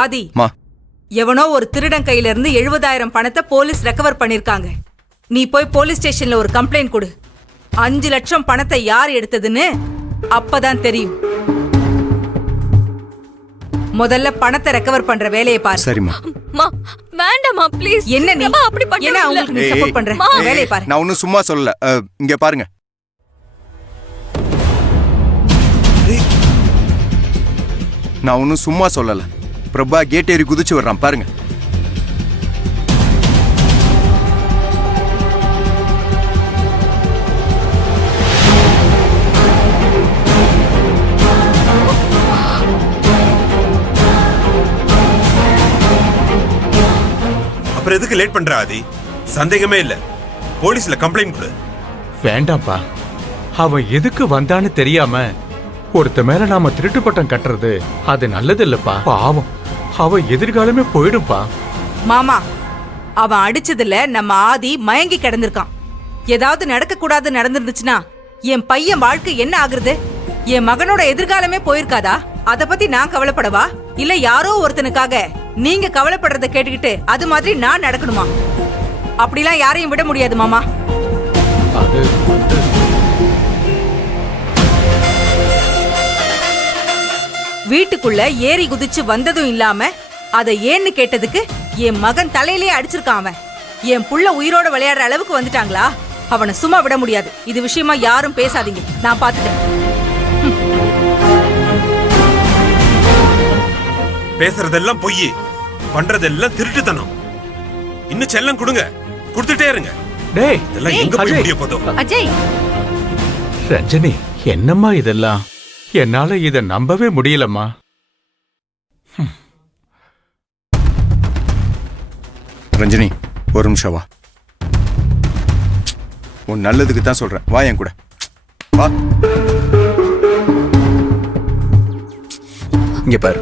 ஆதி, எவனோ ஒரு திருடன் கையில இருந்து 70,000 பணத்தை போலீஸ் ரெக்கவர் பண்ணிருக்காங்க. நீ போய் போலீஸ் ஸ்டேஷன்ல ஒரு கம்ப்ளைண்ட் கொடு. 5 லட்சம் பணத்தை யார் எடுத்ததுன்னு அப்பதான் தெரியும். முதல்ல பணத்தை ரெக்கவர் பண்ற வேலையை பாரு. சரிம்மா. வேண்டாமா ப்ளீஸ். என்ன நீ அப்படி பண்ண? என்ன உங்களுக்கு நீ சப்போர்ட் பண்ற? வேலையை பாரு. நான் ஒன்னும் சும்மா சொல்லல. இங்க பாருங்க. நான் ஒன்னும் சும்மா சொல்லல. பிரபா கேட் ஏறி குதிச்சு வர்றான் பாருங்க. அப்புறம் எதுக்கு லேட் பண்ற ஆதி? சந்தேகமே இல்ல, போலீஸ்ல கம்ப்ளைண்ட் கொடு. வேண்டாம்ப்பா, அவன் எதுக்கு வந்தான்னு தெரியாம ஒருத்த மேல நாம திருட்டு பட்டம் கட்டுறது அது நல்லது இல்லப்பா. பாவம், அவன் எதிர்காலமே போயிடும்பா. மாமா, அவன் அடிச்சதுல நம்ம ஆதி மயங்கி கிடந்திருக்கான். ஏதாவது நடக்க கூடாது நடந்துருந்துச்சுன்னா என் பையன் வாழ்க்கை என்ன ஆகுறது? என் மகனோட எதிர்காலமே போயிருக்காதா? அத பத்தி நான் கவலைப்படவா? இல்ல யாரோ ஒருத்தனுக்காக நீங்க கவலைப்படுறத கேட்டுக்கிட்டு அது மாதிரி நான் நடக்கணுமா? அப்படிலாம் யாரையும் விட முடியாது மாமா. வீட்டுக்குள்ள ஏறி குதிச்சு வந்ததும் இல்லாம அதை ஏன்னு கேட்டதுக்கு என் மகன் தலையிலே அடிச்சிருக்கான். அவன் என் புள்ள உயிரோட விளையாடுற அளவுக்கு வந்துட்டாங்களா? அவனை சும்மா விட முடியாது. இது விஷயமா யாரும் பேசாதீங்க, நான் பாத்துட்டேன். பேசுறதெல்லாம் பொய், பண்றதெல்லாம் திருட்டுத்தனம். இன்னும் செல்லம் கொடுங்க, கொடுத்துட்டே இருங்க. டேய், இதெல்லாம் எங்க போய் முடிய போதோ? அஜய், ரஞ்சனி, என்னம்மா இதெல்லாம்? என்னால இத நம்பவே முடியலம்மா. ரஞ்சனி, ஒரு நிமிஷம் வா. உன் நல்லதுக்கு தான் சொல்றேன், வா என் கூட வா. இங்க பாரு,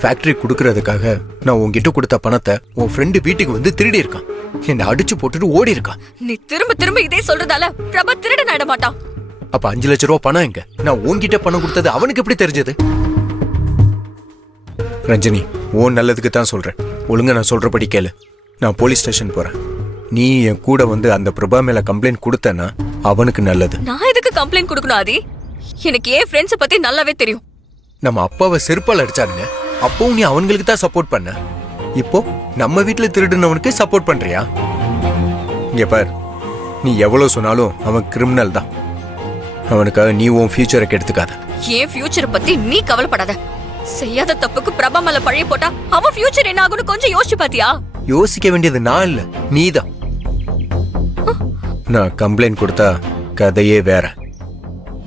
ஃபேக்டரி கொடுக்கறதுக்காக நான் உன்கிட்ட கொடுத்த பணத்தை உன் ஃப்ரெண்டு வீட்டுக்கு வந்து திருடி இருக்கான். என்னை அடிச்சு போட்டுட்டு ஓடி இருக்கான். நீ திரும்ப திரும்ப இதே சொல்றதால பிரபா திருடன் ஆயிட மாட்டான். அப்ப 5 லட்சம் ரூபாய் பணம் எங்க? நான் உன்கிட்ட பணம் கொடுத்தது அவனுக்கு எப்படி தெரிஞ்சது? ரஞ்சனி, உன் நல்லதுக்கு தான் சொல்றேன். ஒழுங்கா நான் சொல்றபடி கேளு. நான் போலீஸ் ஸ்டேஷன் போறேன். நீ என் கூட வந்து அந்த பிரபா மேல கம்ப்ளைண்ட் கொடுத்தனா அவனுக்கு நல்லது. நான் எதுக்கு கம்ப்ளைண்ட் கொடுக்கணும் ஆதி? எனக்கு ஏன் ஃப்ரெண்ட்ஸ் பத்தி நல்லாவே தெரியும். நம்ம அப்பாவை செருப்பால் அடிச்சானுங்க, அப்பவும் நீ அவங்களுக்கு தான் சப்போர்ட் பண்ண. இப்போ நம்ம வீட்டுல திருடுனவனுக்கு சப்போர்ட் பண்றியா? இங்க பார், நீ எவ்வளவு சொன்னாலும் அவன் கிரிமினல் தான். அவனுக்காக நீ உன் ஃபியூச்சரை கெடுத்துக்காத. ஏன் ஃபியூச்சரை பத்தி நீ கவலைப்படாத. செய்யாத தப்புக்கு பிரபா மேல பழைய போட்டா அவன் ஃபியூச்சர் என்ன ஆகும்னு கொஞ்சம் யோசிச்சு பாத்தியா? யோசிக்க வேண்டியது நான் இல்ல, நீதான். நான் கம்ப்ளைண்ட் கொடுத்தா கதையே வேற.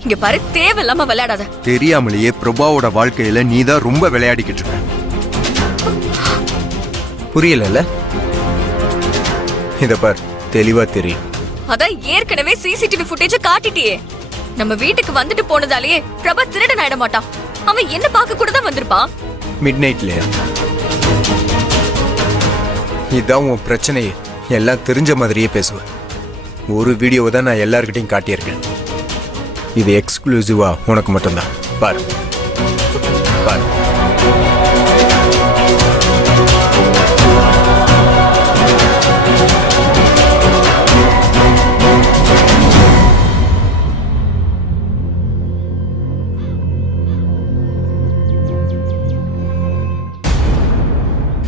இங்க பாரு, தேவையில்லாம விளையாடாத. தெரியாமலேயே பிரபாவோட வாழ்க்கையில நீதான் ரொம்ப விளையாடிக்கிட்டு இருக்க. புரியல? இத பார், தெளிவா தெரியும். அதான் ஏற்கனவே சிசிடிவி ஃபுட்டேஜ் காட்டிட்டியே. நம்ம வீட்டுக்கு வந்துட்டு போனதாலேயே பிரபா திருடன் ஆயிட மாட்டான். அவன் என்ன பார்க்க கூட தான் வந்திருப்பான். மிட் நைட்லயா? இதான் உன் பிரச்சனையே. எல்லாம் தெரிஞ்ச மாதிரியே பேசுவேன். ஒரு வீடியோவை தான் நான் எல்லார்கிட்டையும் காட்டியிருக்கேன். இது எக்ஸ்க்ளூசிவா உனக்கு மட்டும்தான். பாரு பாரு.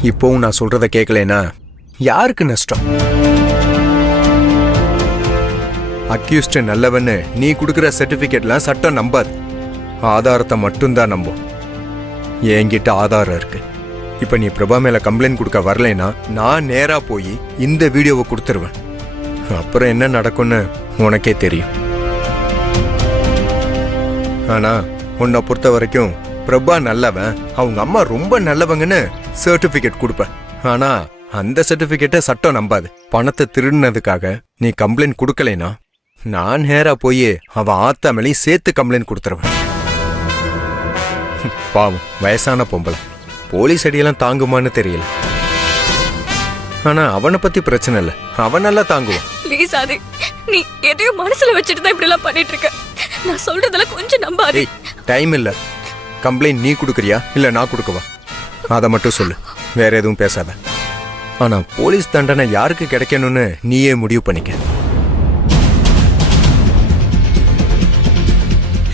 இப்போவும் நான் சொல்றத கேட்கலனா யாருக்கு நஷ்டம்? அக்யூஸ்ட் நல்லவன்னு நீ கொடுக்குற சர்டிபிகேட்லாம் சட்டம் நம்பாது. ஆதாரத்தை மட்டும்தான் நம்பும். என்கிட்ட ஆதாரம் இருக்கு. இப்ப நீ பிரபா மேல கம்ப்ளைண்ட் கொடுக்க வரலைன்னா நான் நேரா போய் இந்த வீடியோவை கொடுத்துருவேன். அப்புறம் என்ன நடக்கும்னு உனக்கே தெரியும். ஆனா உன்னை பொறுத்த வரைக்கும் பிரபா நல்லவன், அவங்க அம்மா ரொம்ப நல்லவங்கன்னு சர்டிபிகேட் கொடுப்பேன். ஆனா அந்த சர்டிபிகேட்டை சட்டம் நம்பாது. பணத்தை திருடினதுக்காக நீ கம்ப்ளைண்ட் கொடுக்கலைனா நான் நேரா போய் அவன் ஆத்தா மேலேயும் சேர்த்து கம்ப்ளைண்ட் கொடுத்துருவேன். பாவம், வயசான பொம்பளை, போலீஸ் அடியெல்லாம் தாங்குமான்னு தெரியல. ஆனா அவனை பத்தி பிரச்சனை இல்ல, அவன் நல்லா தாங்குவான். ப்ளீஸ் ஆதி, நீ எதையும் மனசுல வச்சுட்டு தான் இப்படி எல்லாம் பண்ணிட்டு இருக்க. நான் சொல்றதுல கொஞ்சம் நம்பாதே. டைம் இல்ல. கம்ப்ளைண்ட் நீ கொடுக்கறியா இல்ல நான் கொடுக்கவா? அதை மட்டும் சொல்லு, வேற எதுவும் பேசாத. ஆனா போலீஸ் தண்டனை யாருக்கு கிடைக்கணும்னு நீயே முடிவு பண்ணிக்க.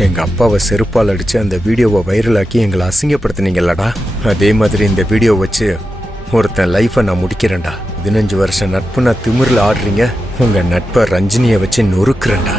எங்க அப்பாவை செருப்பால் அடிச்சு அந்த வீடியோவை வைரலாக்கி எங்களை அசிங்கப்படுத்தினீங்கல்லடா, அதே மாதிரி இந்த வீடியோ வச்சு ஒருத்தன் லைஃபை நான் முடிக்கிறேன்டா. 15 வருஷம் நட்பு நான் திமிரில் ஆடுறீங்க, உங்க நட்பை ரஞ்சினியை வச்சு நொறுக்குறேன்டா.